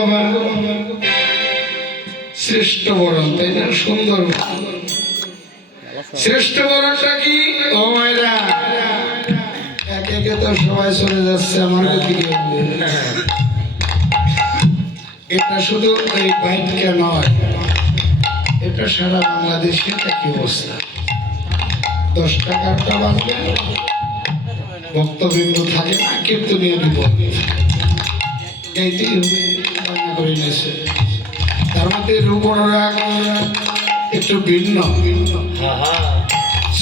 বাবা শ্রেষ্ঠ বরণ, তাই না? সুন্দর শ্রেষ্ঠ বরণটা কি? ও মায়েরা একে একে তো সবাই চলে যাচ্ছে আমার দিকে। এটা শুধু এই বাইককে নয়, এটা সারা বাংলাদেশের একই অবস্থা। 10 টাকাটা বাজবে, ভক্তবিন্দু থাকে না, কীর্তনীয় বিপদ এইটাই বাংলা করে নিয়েছে। তার মধ্যে রূপ অনুরাগ একটু ভিন্ন।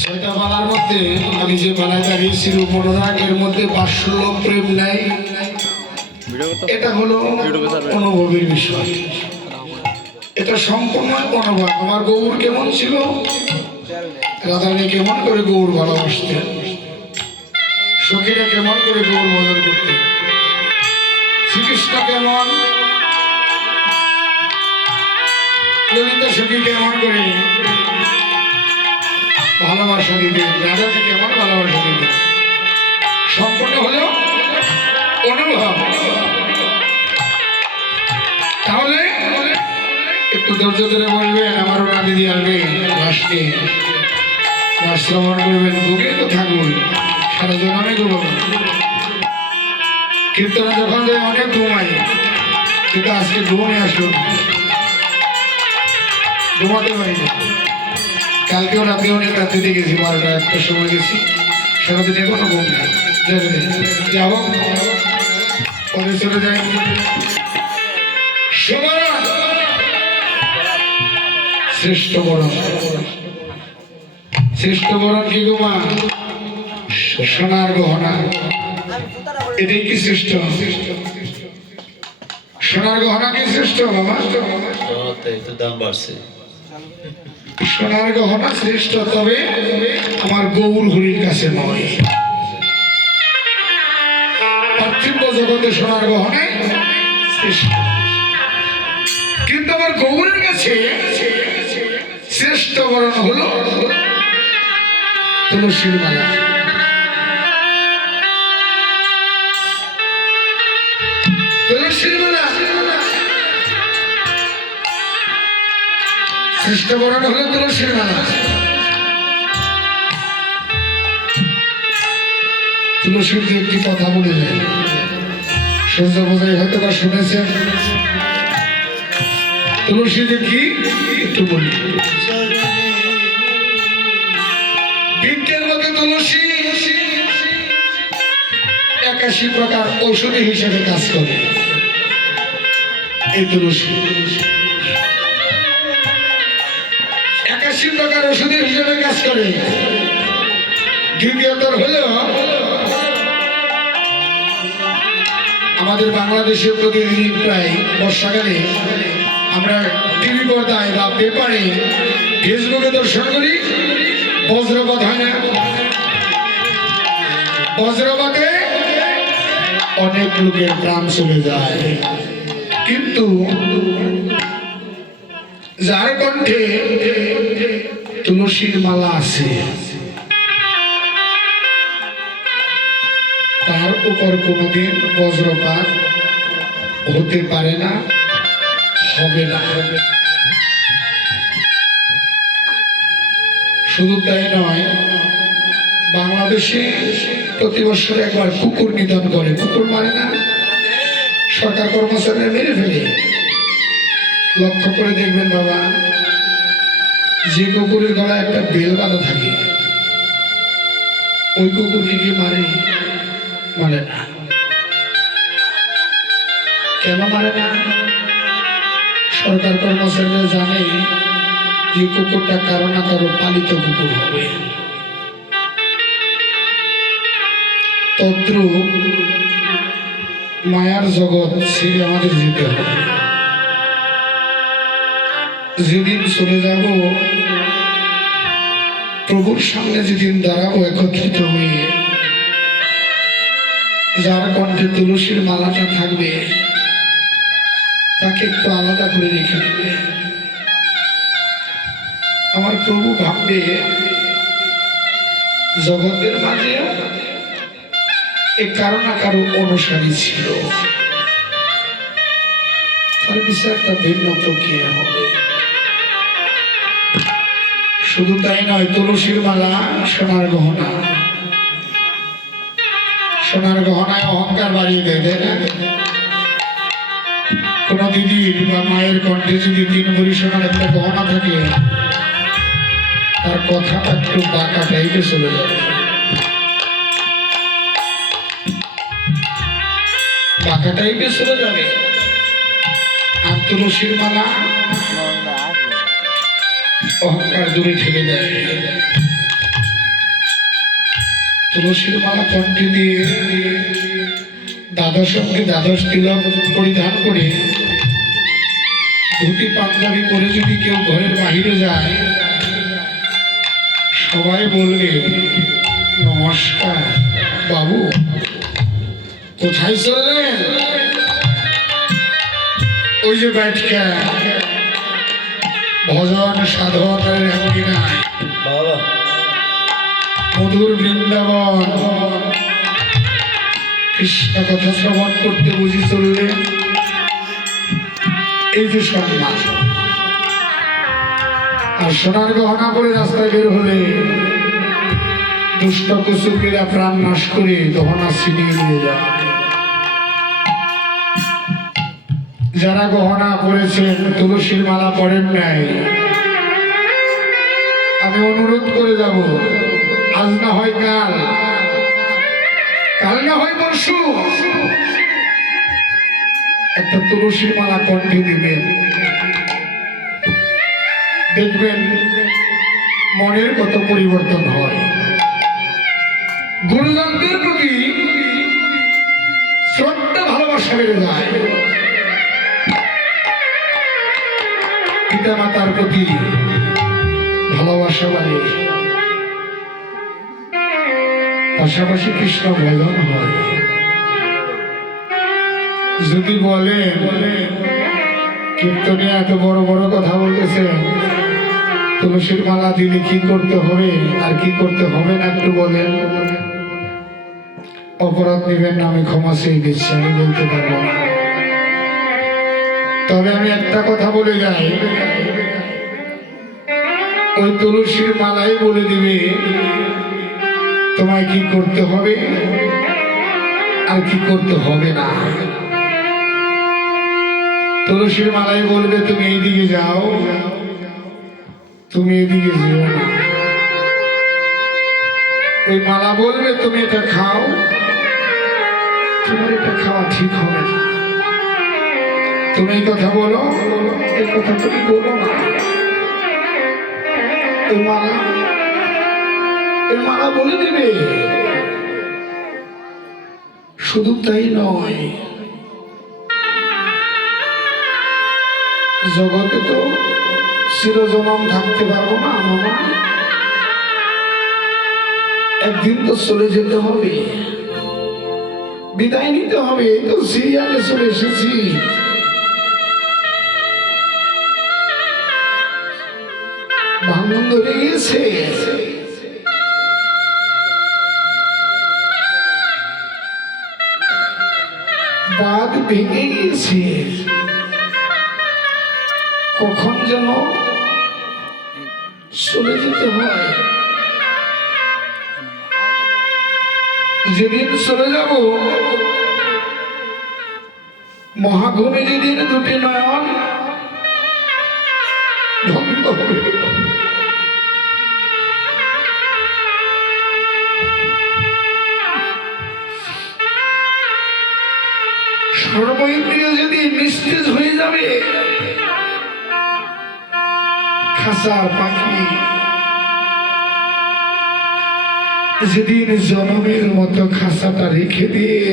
6টা মালার মধ্যে আমি যে মালায় দাঁড়িয়েছি রূপ অনুরাগ, এর মধ্যে বাৎসল্য প্রেম নেই। এটা হলো অনুভবের বিষয়, এটা সম্পূর্ণ অনুভব। আমার গৌর কেমন ছিল, রাধারানী কেমন করে গৌর ভালোবাসতেন, সখীরা কেমন করে গৌর ভজন করতেন, শ্রীকৃষ্ণ কেমন, ললিতা সখী কেমন করে ভালোবাসা দিতেন, রাধাকে কেমন ভালোবাসা দিতেন, সম্পূর্ণ হলো অনুভব। তাহলে একটু ধৈর্য ধরে বলবেন, আমারও না দিদি আসবে রাস নিয়ে, রাস শ্রবণ করবেন, বুকে তো থাকবেন সারা জন্মে ঘুমাবেন। কীর্তনে যখন যায় অনেক ঘুমাই, কিন্তু আজকে ঘুমে আসুন, ঘুমাতে পারি না। কালকেও রাতে অনেক রাত্রিতে গেছি, 12টা 1টার সময় গেছি, সারাদিনে কোনো ঘুম নেই। যাব পরে চলে যাই। শ্রেষ্ঠ বরণ, শ্রেষ্ঠ বরণ কি গো মা? সোনার গহনা, এটাই কি শ্রেষ্ঠ? সোনার গহনা কি শ্রেষ্ঠ বাবা? দাম বাড়ছে। সোনার গহনা শ্রেষ্ঠ, তবে আমার গৌর হরির কাছে নয়। পার্থিব জগতে সোনার গহনায় শ্রেষ্ঠ, কিন্তু আমার গৌরের কাছে শ্রেষ্ঠ বরণ হলো তুলসীর মালা। তুলসীর মালা শ্রেষ্ঠ বরণ হলো তুলসীর মালা। তুলসীর যে একটি কথা বলে যায়, সূর্য বোঝাই হয়তো বা শুনেছেন। তুলসী যে কি একটু বলি, বৃক্ষের মধ্যে তুলসী 81 প্রকার ঔষধি হিসেবে কাজ করে। এই তুলসী 81 প্রকার ঔষধি হিসেবে কাজ করে। দ্বিতীয়ত হলো আমাদের বাংলাদেশে প্রতিদিন প্রায় বর্ষাকালে আমরা টিভি পর্দায় বা পেপারে ফেসবুকে দর্শন করি, বজ্রপাত হয় না? বজ্রপাতে অনেক লোকের প্রাণ চলে যায়, কিন্তু যার কণ্ঠে তুলসীর মালা আছে তার উপর কোনোদিন বজ্রপাত হতে পারে না, হবে না। শুধু তাই নয়, বাংলাদেশে প্রতি বছর একবার কুকুর নিধন করে। কুকুর মারে না, সরকার কর্মচারীরা মেরে ফেলে। লক্ষ্য করে দেখবেন বাবা, যে কুকুরের গলায় একটা বেল বাঁধা থাকে, ওই কুকুরকে কি মারে? মারে না। কেন মারে না? সরকার কর্মচারীরা জানে যে কুকুরটা কারো না কারো পালিত কুকুর হবে। তদ্রূপ মায়ার জগৎ ছেড়ে আমাদের যেতে হবে। যেদিন চলে যাব, প্রভুর সামনে যেদিন দাঁড়াবো একত্রিত হয়ে, যার কণ্ঠে তুলসীর মালাটা থাকবে তাকে একটু আলাদা করে রেখে দেবে। আমার প্রভু ভাববে জগতের মাঝে এ কারো না কারো অনুসারী ছিল। সার্ভিসে একটা ভিন্ন প্রক্রিয়া হবে। শুধু তাই নয়, তুলসীর মালা, সোনার গহনা, সোনার গহনায় অহংকার বাড়িয়ে দেয়, তাই না? কোন দিদির বা মায়ের কণ্ঠে যদি 3 ভরি সোনার একটা গহনা থাকে, তার কথাটা একটু বাঁকা টাইপে চলে যাবে, বাঁকা টাইপে চলে যাবে। আর তুলসীর মালা অহংকার দূরে ঠেকে দেয়। তুলসীর মালা কণ্ঠে দিয়ে দ্বাদশ অঙ্গে দ্বাদশ তিলক পরিধান করে ধুতি পাঞ্জাবি পরে যদি কেউ ঘরের বাহিরে যায়, সবাই বলবে নমস্কার বাবু, কোথায় চললেন? ওই যে ব্যাটকা ভজন সাধনের নাই, বাবা মধুর বৃন্দাবন কৃষ্ণ কথা শ্রবণ করতে বুঝি চললেন। এই যে সম্মান। আর সোনার গহনা করে রাস্তায় বের হলে দুষ্ট কুচুকেরা প্রাণ নাশ করে গহনা ছিনিয়ে নিয়ে যায়। যারা গহনা পরেছেন, তুলসীর মালা পরেন নাই, আমি অনুরোধ করে যাব, আজ না হয় কাল, কাল না হয় পরশু একটা তুলসীর মালা কণ্ঠে দিবেন, দেখবেন মনের কত পরিবর্তন হয়। গুরুজনদের প্রতি শ্রদ্ধা ভালোবাসা বেড়ে যায়, পিতা মাতার প্রতি ভালোবাসা বাড়ে, পাশাপাশি কৃষ্ণ ভজন হয়। যদি বলে কীর্তনে এত বড় বড় কথা বলতেছেন, তুলসীর মালা দিলে কি করতে হবে আর কি করতে হবে না একটু বলেন। অপরাধ নেবেন না, আমি ক্ষমা চেয়ে দিচ্ছি, আমি বলতে পারবো না। তবে আমি একটা কথা বলে যাই, ওই তুলসীর মালাই বলে দিবে তোমায় কি করতে হবে আর কি করতে হবে না। তুলসীর মালাই বলবে তুমি এইদিকে যাও, তুমি এদিকে যেও না। ওই মালা বলবে তুমি এটা খাও, তোমার এটা খাওয়া ঠিক হবে না। তুমি এই কথা বলো, এই কথা তুমি বলো না। ওই মালা বলে দেবে। শুধু তাই নয়, জগতে তো চিরজনম থাকতে পারবো না মামা, একদিন তো চলে যেতে হবে, বিদায় নিতে হবে। এই তো সিরিয়ালে চলে এসেছি। ভাঙন ধরে গিয়েছে, বাঁধ ভেঙে গিয়েছে, কখন যেন চলে যেতে হয়। যেদিন চলে যাব, মহাঘুমে যেদিন দুটি নয়ন বন্ধ হবে, সর্বইন্দ্রিয় যদি নিস্তেজ হয়ে যাবে, খাসার পাখি যেদিন জনমের মতো খাসাটা রেখে দিয়ে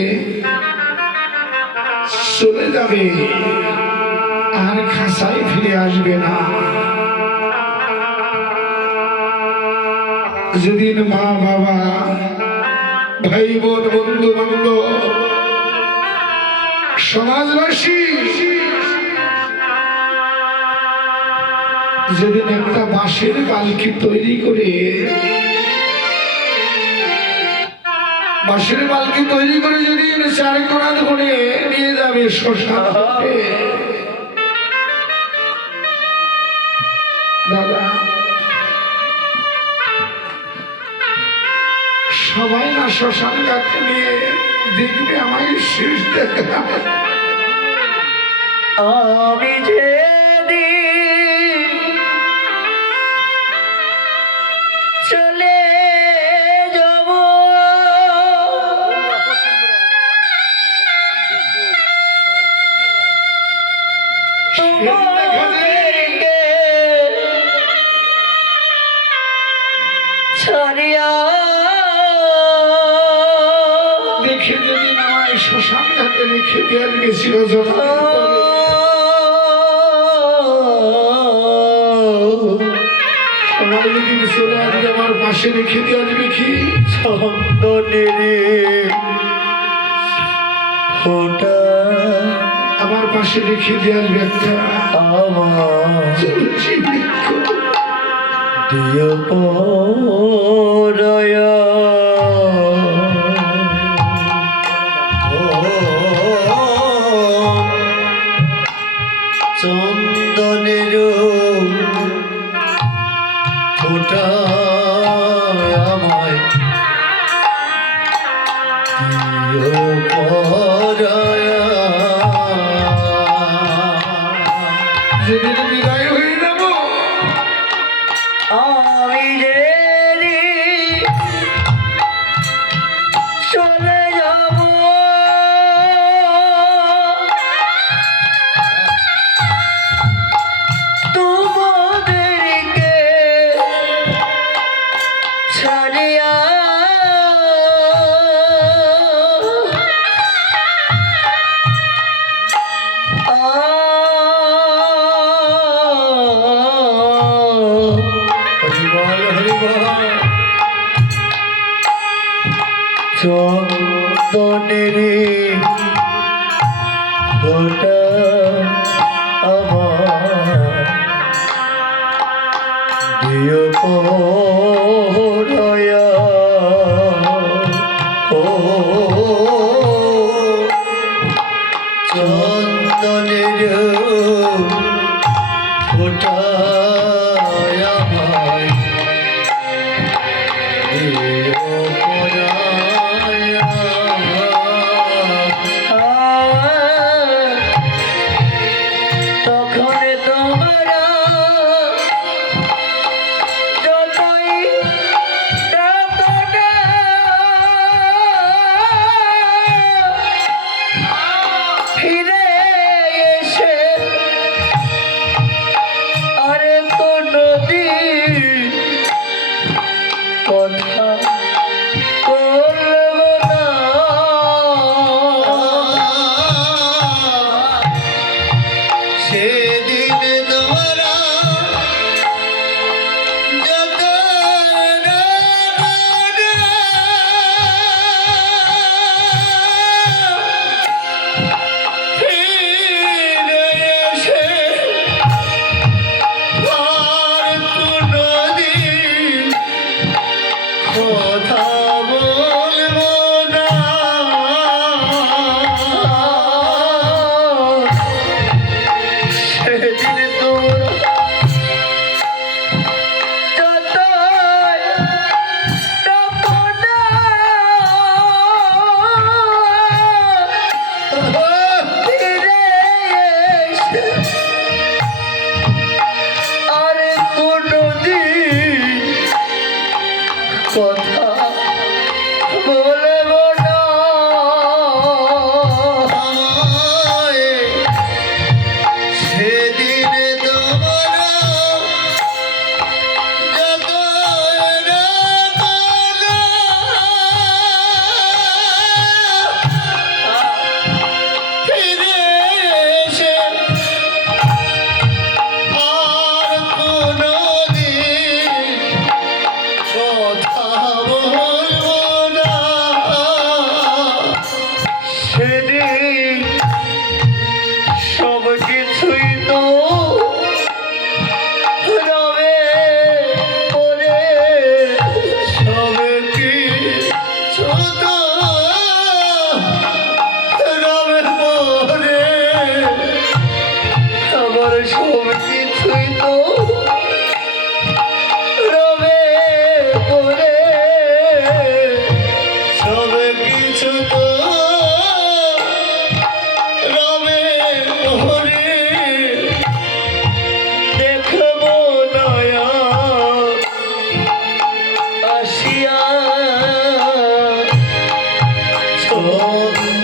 চলে যাবে, আর খাসায় ফিরে আসবে না। যেদিন মা বাবা ভাই বোন বন্ধু বান্ধব সমাজবাসী যেদিন একটা বাঁশের পালকি তৈরি করে যেদিন 4 কোণা ধরে নিয়ে যাবে শ্মশানে, দাদা সবাই না শ্মশান ঘাটে নিয়ে দেখবে আমাকে শেষ দেখা। আমি যেদিন চলে যাব তোমাদেরকে ছাড়িয়া দেখে যেদিন আমায় শ্মশান ঘাটে রেখে দিয়ে গেছিল আমার যেদিন চলে আসবে আমার পাশে রেখে দিয়ে আসবে কি চন্দনের ফোঁটা আমার পাশে রেখে দিয়ে আসবে একটা আমার তুলসী বৃক্ষ। দিয় পরায়া চন্দনের ফোঁটা আমায় দিয় পরায়া যেদিন বিদায় হয়ে যাব আমি যেদিন চলে যাব তোমাদেরকে ছাড়িয়া চন্দনের ফোঁটা আমার দিয় পরায়া ও চন্দনের ফোঁটা আমায় দিয় পরায়া তখন তোমরা যতই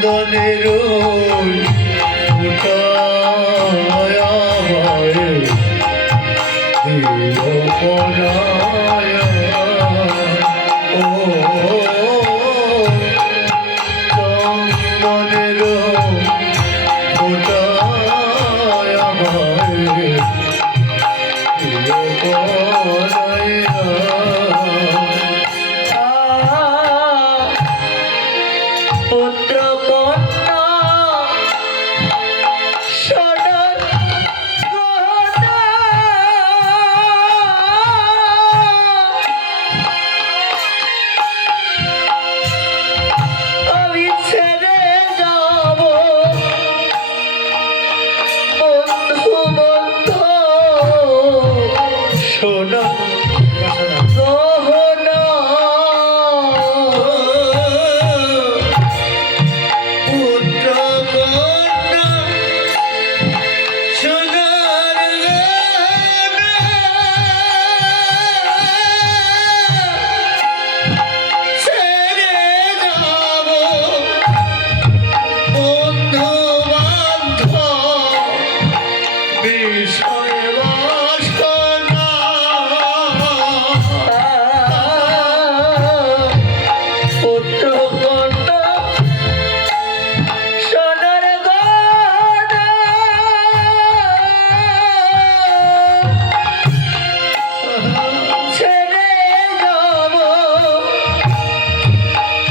চন্দনের ফুটায় আমায় দিও পরায় ও চন্দনের ফুটায় আমায় দিও পরায় পুত্র কন্যা সোনার গহনা আমি ছেড়ে যাব বন্ধু বন্ধু সোনা গহনা পুত্র কন্যা সোনার গহনা ছেড়ে যাব বন্ধু বান্ধব বিষয় বাসনা পুত্র কন্যা সোনার গহনা ছেড়ে যাব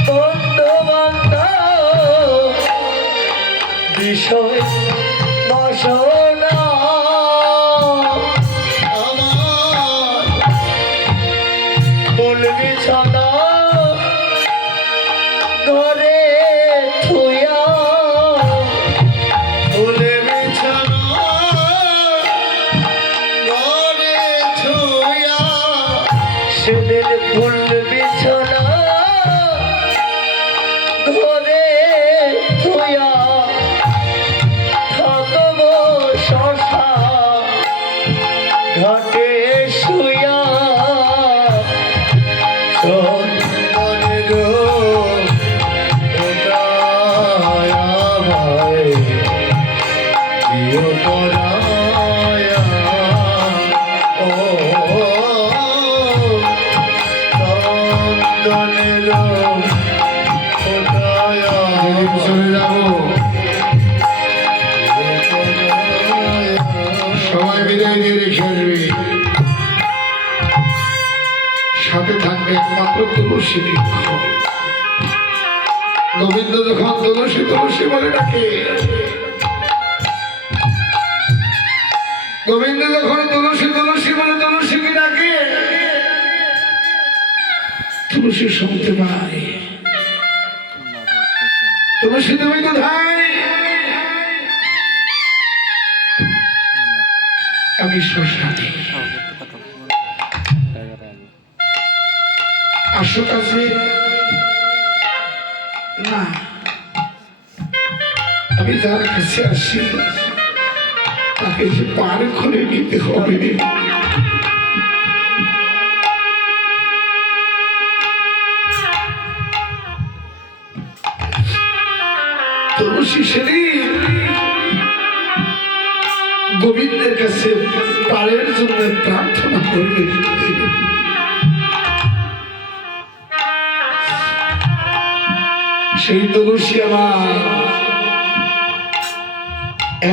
বন্ধু বান্ধব বিষয় বাসনা আমার ফুল বিছানা ঘরে থুয়া ফুলে বিছানা ঘরে ছুঁয়া সেদিন ফুল বিছানা ঘরে থুয়া থাকব শশা ঘাটে শুয়া চন্দনের ফোঁটায় আমায় দিও পরায় ও চন্দনের ফোঁটায় যেদিন চলে যাব সবাই বিদায় দিয়ে রেখে আসবে, সাথে থাকবে একমাত্র তুলসী বৃক্ষ। গোবিন্দ যখন তুলসী তুলসী বলে ডাকে, গোবিন্দ যখন তুলসী তুলসী বলে তুলসীকে ডাকে, তুলসী শুনতে পায়, তুলসী তুমি কোথায়? আমি শ্মশানে। আসো কাছে না, আমি যার কাছে আসি তাকে যে পার করে নিতে হবে। তুলসী সেনী গোবিন্দের কাছে পারের জন্য প্রার্থনা করবে। সেই তুলসী আমার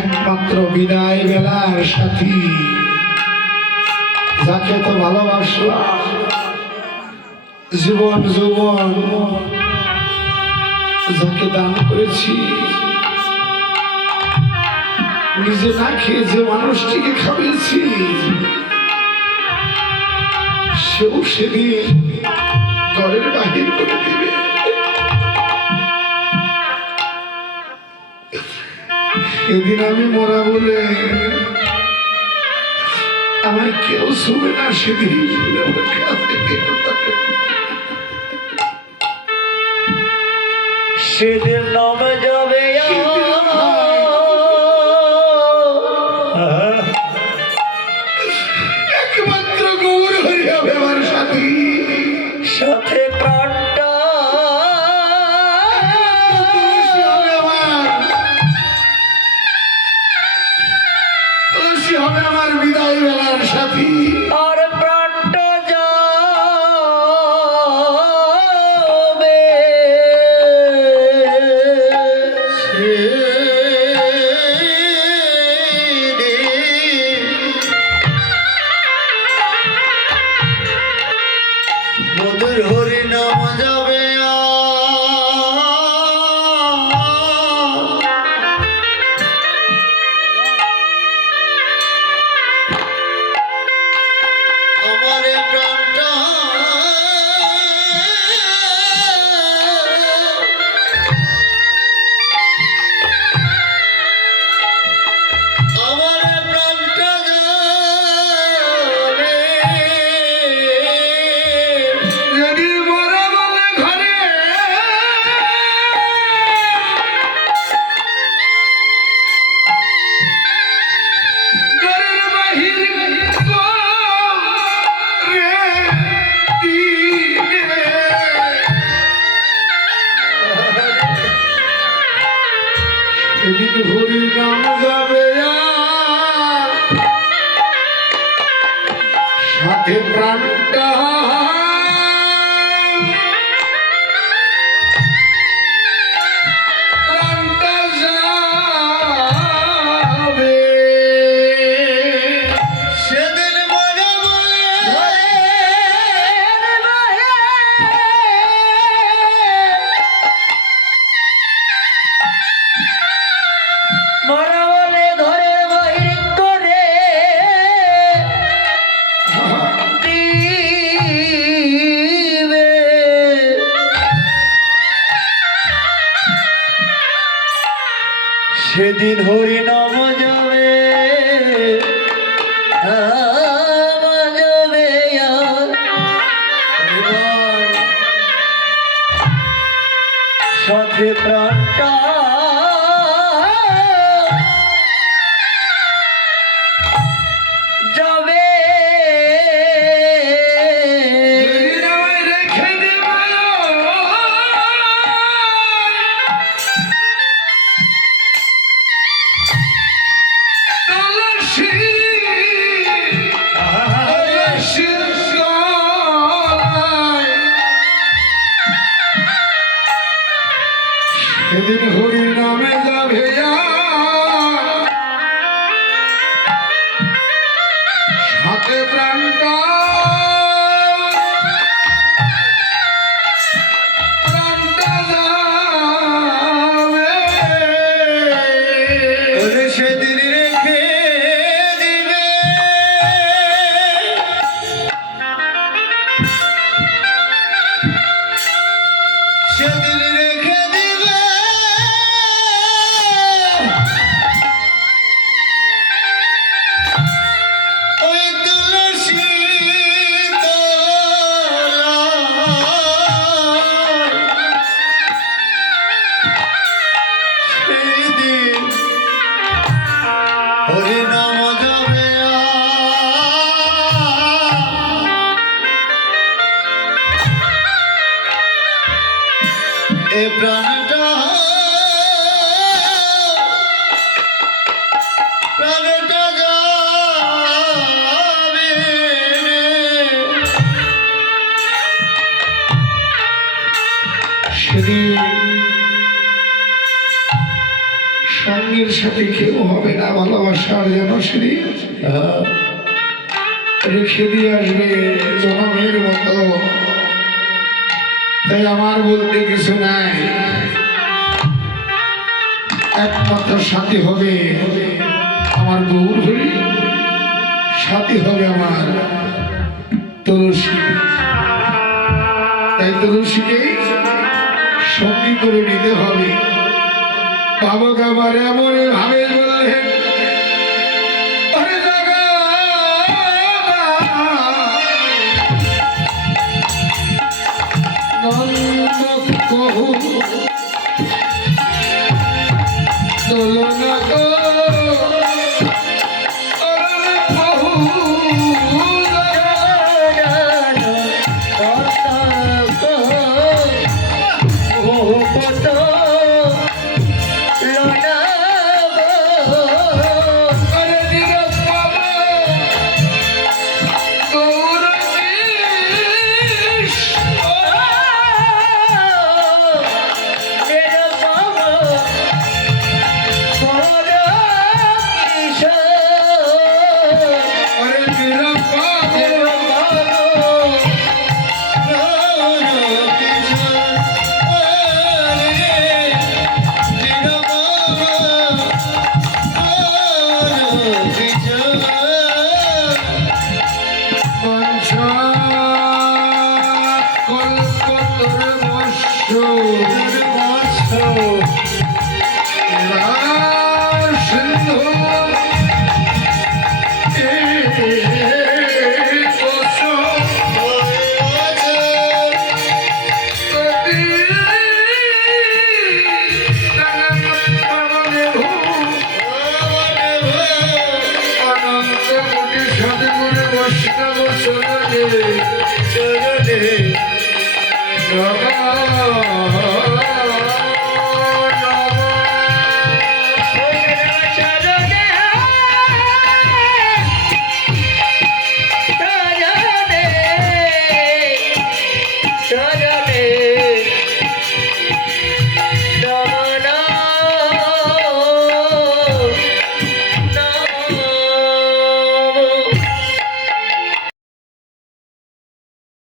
একমাত্র বিদায় বেলার সাথী, যাকে তো ভালোবাসলাম জীবন যৌবন, যাকে দান করেছি, নিজে না খেয়ে যে মানুষটিকে খাওয়াইছি, সেও সেদিন ঘরের বাহির করে দিবে। সেদিন আমি মরা বলে আমার কেউ শুবে না, সেদিন সেদিন নামে যাবে একমাত্র গৌর হয়ে যাবে আমার সাথী, সাথে প্রাণটা মধুর হরি নাম যাবে আমার প্রাণটা আমার প্রাণটা যাবে যদি মরা বলে ঘরে ঘরের বাহির করে দিলে সেদিন হরি নাম যাবে সাথে প্রাণটা প্রাণটা যাবে সেদিন মনে বলে মরা বলে ঘরের বাহির করে দিবে সেদিন হরি নাম যাবে নাম যাবে সাথে প্রাণটা যাবে যেদিন আমায় রেখে দেবে তুলসী তুলসীর তলায় সেদিন হরি নামে যাবে হাতে প্রাণটা প্রাণটা যাবে ওরে সেদিন রেখে দিবে সেদিন রেখে দিবে ওই তুলসী সেদিন হরি নাম যাবে এ প্রাণটা প্রাণটা যাবে সেদিন সঙ্গের সাথে কেউ হবে না ভালোবাসার যেন সেদিন রেখে দিয়ে আসবে জনমের মতো তাই আমার বলতে কিছু নাই একমাত্র সাথী হবে আমার গৌর হরি সাথী হবে আমার তুলসী তাই তুলসীকেই সঙ্গী করে নিতে হবে বাবক আমার এমন ভাবে বললেন "ওরে জগন্নাথ নন্দ কহু চলুন